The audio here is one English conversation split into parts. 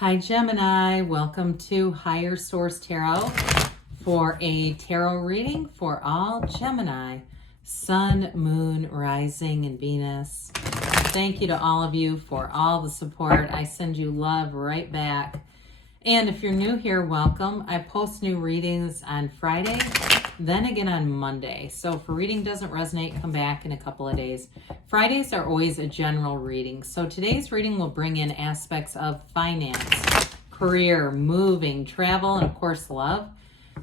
Hi Gemini, welcome to Higher Source Tarot for a tarot reading for all Gemini, Sun, Moon, Rising, and Venus. Thank you to all of you for all the support. I send you love right back. And if you're new here, welcome. I post new readings on Friday, then again on Monday. So if a reading doesn't resonate, come back in a couple of days. Fridays are always a general reading. So today's reading will bring in aspects of finance, career, moving, travel, and of course love.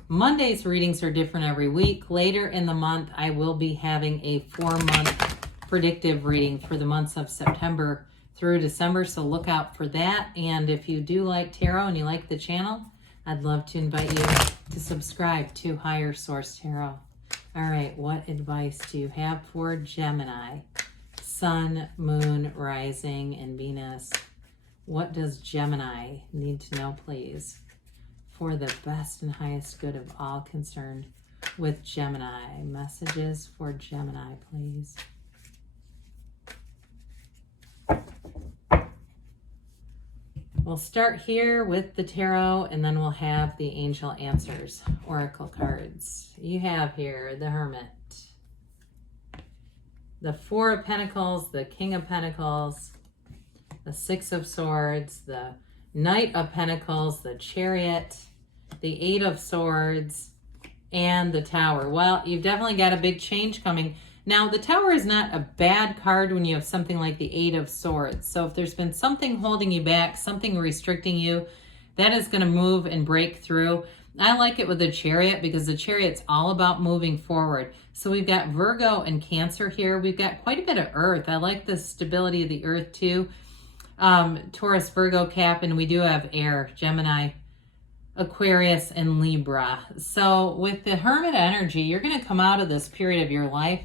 Monday's readings are different every week. Later in the month, I will be having a 4-month predictive reading for the months of September through December, so look out for that. And if you do like tarot and you like the channel, I'd love to invite you to subscribe to Higher Source Tarot. All right, what advice do you have for Gemini? Sun, Moon, Rising, and Venus. What does Gemini need to know, please, for the best and highest good of all concerned with Gemini? Messages for Gemini, please. We'll start here with the tarot, and then we'll have the angel answers, oracle cards. You have here the Hermit, the Four of Pentacles, the King of Pentacles, the Six of Swords, the Knight of Pentacles, the Chariot, the Eight of Swords, and the Tower. Well, you've definitely got a big change coming. Now, the Tower is not a bad card when you have something like the Eight of Swords. So if there's been something holding you back, something restricting you, that is going to move and break through. I like it with the Chariot because the Chariot's all about moving forward. So we've got Virgo and Cancer here. We've got quite a bit of Earth. I like the stability of the Earth too. Taurus, Virgo, Cap, and we do have air, Gemini, Aquarius, and Libra. So with the Hermit energy, you're going to come out of this period of your life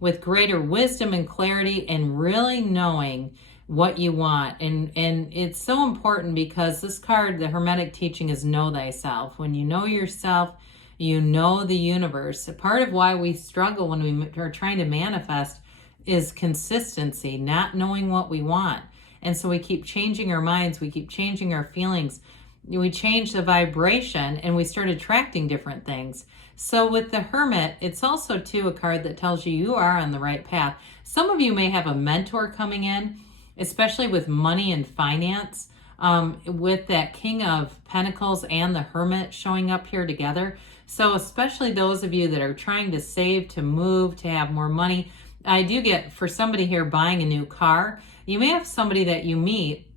with greater wisdom and clarity and really knowing what you want. And it's so important because this card, the Hermetic teaching, is know thyself. When you know yourself, you know the universe. Part of why we struggle when we are trying to manifest is consistency, not knowing what we want. And so we keep changing our minds, we keep changing our feelings, we change the vibration, and we start attracting different things. So with the Hermit, it's also too a card that tells you you are on the right path. Some of you may have a mentor coming in, especially with money and finance, with that King of Pentacles and the Hermit showing up here together. So especially those of you that are trying to save, to move, to have more money. I do get, for somebody here buying a new car, you may have somebody that you meet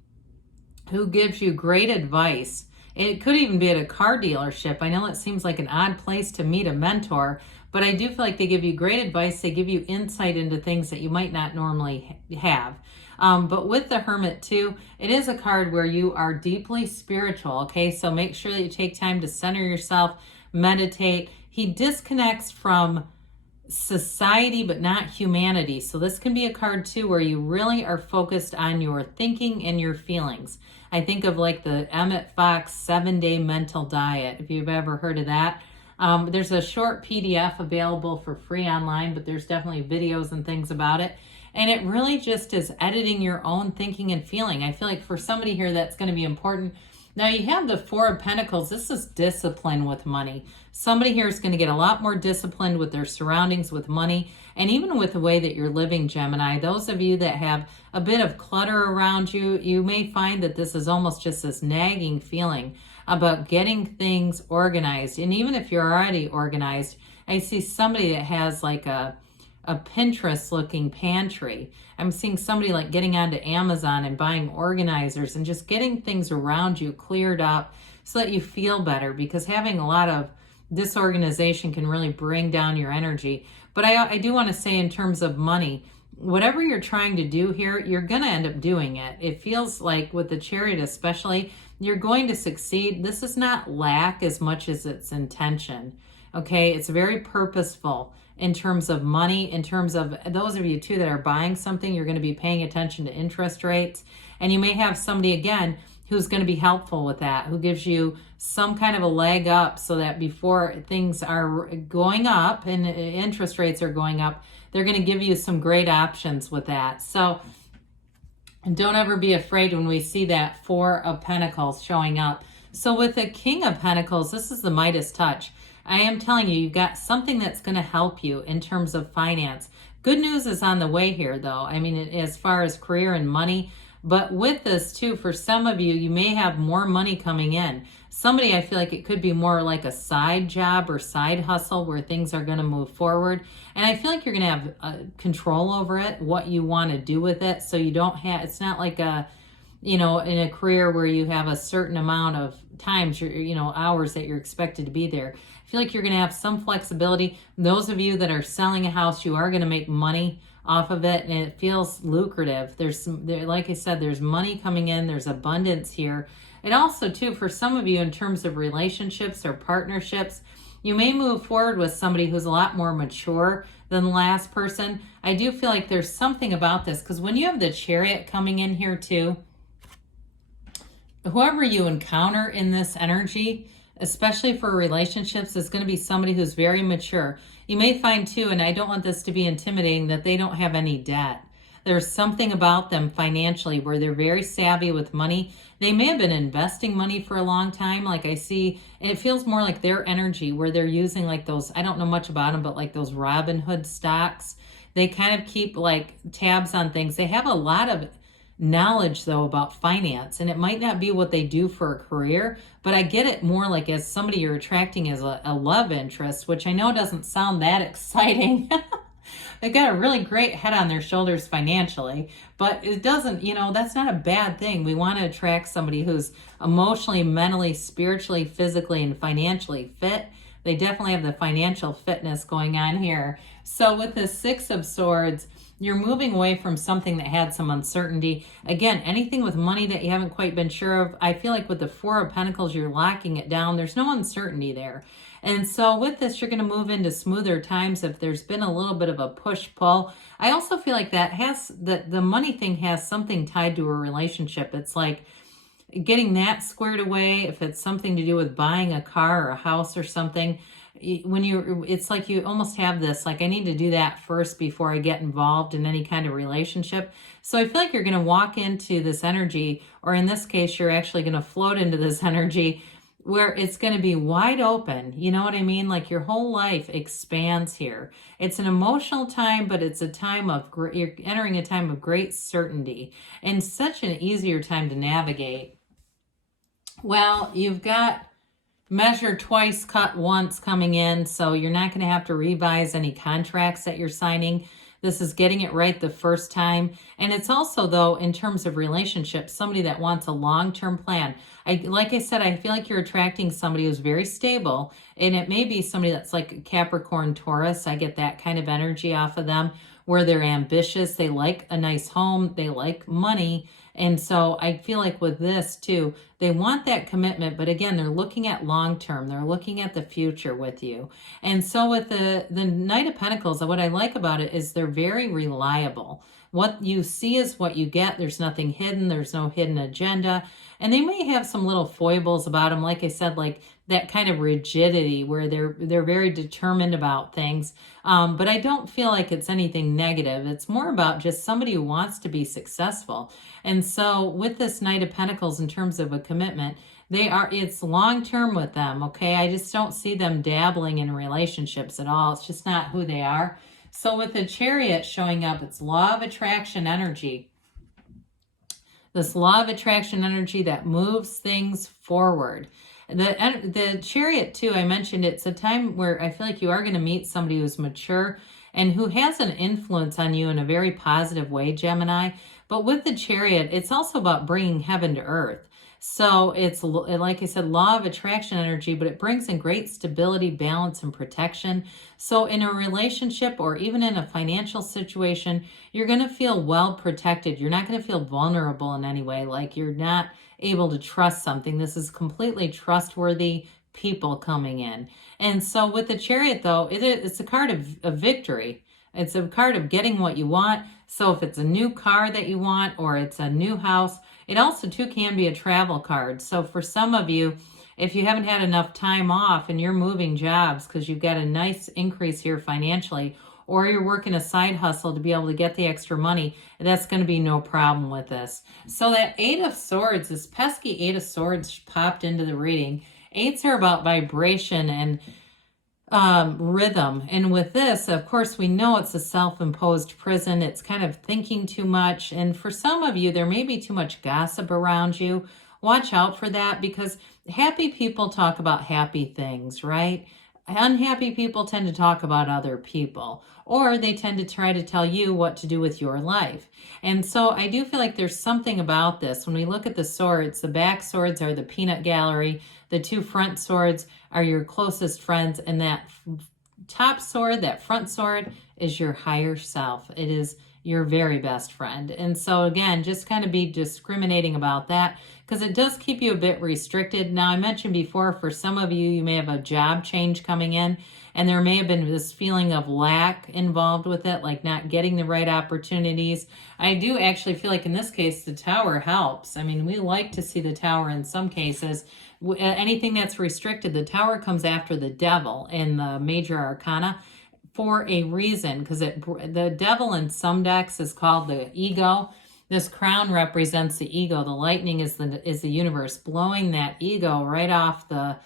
who gives you great advice. It could even be at a car dealership. I know it seems like an odd place to meet a mentor, but I do feel like they give you great advice. They give you insight into things that you might not normally have. But with the Hermit too, it is a card where you are deeply spiritual, okay? So make sure that you take time to center yourself, meditate. He disconnects from society but not humanity. So this can be a card too where you really are focused on your thinking and your feelings. I think of like the Emmett Fox 7-day mental diet, if you've ever heard of that. There's a short PDF available for free online, but there's definitely videos and things about it. And it really just is editing your own thinking and feeling. I feel like for somebody here that's going to be important. Now you have the Four of Pentacles. This is discipline with money. Somebody here is going to get a lot more disciplined with their surroundings, with money, and even with the way that you're living, Gemini. Those of you that have a bit of clutter around you, you may find that this is almost just this nagging feeling about getting things organized. And even if you're already organized, I see somebody that has like a Pinterest looking pantry. I'm seeing somebody like getting onto Amazon and buying organizers and just getting things around you cleared up so that you feel better, because having a lot of disorganization can really bring down your energy. But I do want to say, in terms of money, whatever you're trying to do here, you're going to end up doing it. It feels like with the Chariot especially, you're going to succeed. This is not lack as much as it's intention. Okay, it's very purposeful in terms of money. In terms of those of you too that are buying something, you're going to be paying attention to interest rates. And you may have somebody again who's going to be helpful with that, who gives you some kind of a leg up so that before things are going up and interest rates are going up, they're going to give you some great options with that. So And don't ever be afraid when we see that Four of Pentacles showing up. So with the King of Pentacles, this is the Midas touch. I am telling you, you've got something that's going to help you in terms of finance. Good news is on the way here, though. I mean, as far as career and money. But with this, too, for some of you, you may have more money coming in. Somebody, I feel like it could be more like a side job or side hustle where things are going to move forward. And I feel like you're going to have control over it, what you want to do with it. So you don't have, it's not like a, in a career where you have a certain amount of times, hours that you're expected to be there. I feel like you're going to have some flexibility. Those of you that are selling a house, you are going to make money off of it, and it feels lucrative. Like I said, there's money coming in. There's abundance here. And also, too, for some of you in terms of relationships or partnerships, you may move forward with somebody who's a lot more mature than the last person. I do feel like there's something about this, because when you have the Chariot coming in here, too, whoever you encounter in this energy, especially for relationships, is going to be somebody who's very mature. You may find too, and I don't want this to be intimidating, that they don't have any debt. There's something about them financially where they're very savvy with money. They may have been investing money for a long time. Like I see, and it feels more like their energy where they're using like those, I don't know much about them, but like those Robinhood stocks. They kind of keep like tabs on things. They have a lot of knowledge though about finance, and it might not be what they do for a career, but I get it more like as somebody you're attracting as a love interest, which I know doesn't sound that exciting. They've got a really great head on their shoulders financially, but it doesn't, that's not a bad thing. We want to attract somebody who's emotionally, mentally, spiritually, physically, and financially fit. They definitely have the financial fitness going on here. So with the Six of Swords, you're moving away from something that had some uncertainty. Again, anything with money that you haven't quite been sure of, I feel like with the Four of Pentacles, you're locking it down. There's no uncertainty there. And so with this, you're going to move into smoother times if there's been a little bit of a push-pull. I also feel like the money thing has something tied to a relationship. It's like getting that squared away. If it's something to do with buying a car or a house or something, it's like you almost have this, like, I need to do that first before I get involved in any kind of relationship. So I feel like you're going to walk into this energy, or in this case, you're actually going to float into this energy where it's going to be wide open. You know what I mean? Like your whole life expands here. It's an emotional time, but it's a time of, you're entering a time of great certainty and such an easier time to navigate. Well, you've got measure twice, cut once coming in, so you're not going to have to revise any contracts that you're signing. This is getting it right the first time. And it's also, though, in terms of relationships, somebody that wants a long-term plan. Like I said, I feel like you're attracting somebody who's very stable, and it may be somebody that's like Capricorn, Taurus. I get that kind of energy off of them, where they're ambitious, they like a nice home, they like money. And so I feel like with this too, they want that commitment, but again, they're looking at long-term, they're looking at the future with you. And so with the Knight of Pentacles, what I like about it is they're very reliable. What you see is what you get. There's nothing hidden. There's no hidden agenda. And they may have some little foibles about them. Like I said, like that kind of rigidity where they're very determined about things. But I don't feel like it's anything negative. It's more about just somebody who wants to be successful. And so with this Knight of Pentacles, in terms of a commitment, it's long-term with them, okay? I just don't see them dabbling in relationships at all. It's just not who they are. So with the Chariot showing up, it's law of attraction energy. This law of attraction energy that moves things forward. The Chariot too, I mentioned, it's a time where I feel like you are going to meet somebody who's mature and who has an influence on you in a very positive way, Gemini. But with the Chariot, it's also about bringing heaven to earth. So it's, like I said, law of attraction energy, but it brings in great stability, balance, and protection. So in a relationship or even in a financial situation, you're going to feel well protected. You're not going to feel vulnerable in any way, like you're not able to trust something. This is completely trustworthy people coming in. And so with the Chariot, though, it's a card of victory. It's a card of getting what you want. So if it's a new car that you want, or it's a new house, it also too can be a travel card. So for some of you, if you haven't had enough time off and you're moving jobs because you've got a nice increase here financially, or you're working a side hustle to be able to get the extra money, that's going to be no problem with this. So that Eight of Swords, this pesky Eight of Swords popped into the reading. Eights are about vibration and rhythm. And with this, of course, we know it's a self-imposed prison. It's kind of thinking too much. And for some of you, there may be too much gossip around you. Watch out for that, because happy people talk about happy things, right? Unhappy people tend to talk about other people, or they tend to try to tell you what to do with your life. And so I do feel like there's something about this. When we look at the swords, the back swords are the peanut gallery. The two front swords are your closest friends. And that top sword, that front sword, is your higher self. It is your very best friend. And so again, just kind of be discriminating about that, because it does keep you a bit restricted. Now, I mentioned before, for some of you, you may have a job change coming in, and there may have been this feeling of lack involved with it, like not getting the right opportunities. I do actually feel like in this case, the Tower helps. I mean, we like to see the Tower in some cases. Anything that's restricted, the Tower comes after the Devil in the major arcana for a reason, because the Devil in some decks is called the ego. This crown represents the ego. The lightning is the universe blowing that ego right off the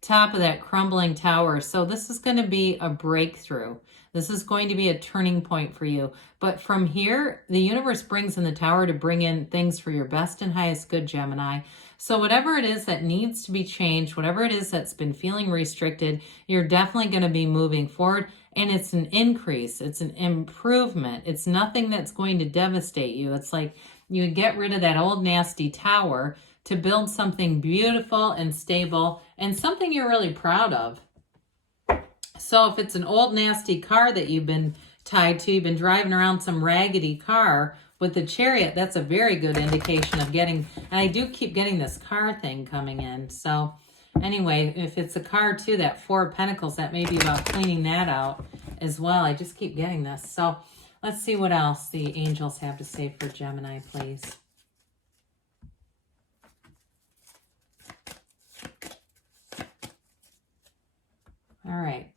top of that crumbling tower. So this is going to be a breakthrough. This is going to be a turning point for you. But from here, the universe brings in the Tower to bring in things for your best and highest good, Gemini. So whatever it is that needs to be changed, whatever it is that's been feeling restricted, you're definitely going to be moving forward. And it's an increase. It's an improvement. It's nothing that's going to devastate you. It's like you would get rid of that old nasty tower to build something beautiful and stable and something you're really proud of. So if it's an old nasty car that you've been tied to, you've been driving around some raggedy car with the Chariot, that's a very good indication of getting, and I do keep getting this car thing coming in. So anyway, if it's a car too, that Four of Pentacles, that may be about cleaning that out as well. I just keep getting this. So let's see what else the angels have to say for Gemini, please. All right.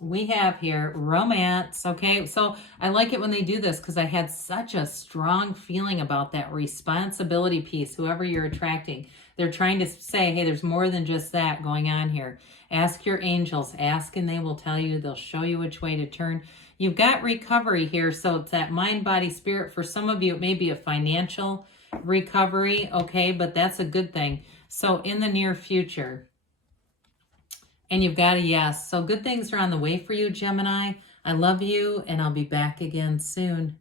We have here romance. Okay, so I like it when they do this, because I had such a strong feeling about that responsibility piece. Whoever you're attracting, they're trying to say, hey, there's more than just that going on here. Ask your angels. Ask and they will tell you. They'll show you which way to turn. You've got recovery here. So it's that mind, body, spirit. For some of you, it may be a financial recovery. Okay, but that's a good thing. So in the near future. And you've got a yes. So good things are on the way for you, Gemini. I love you, and I'll be back again soon.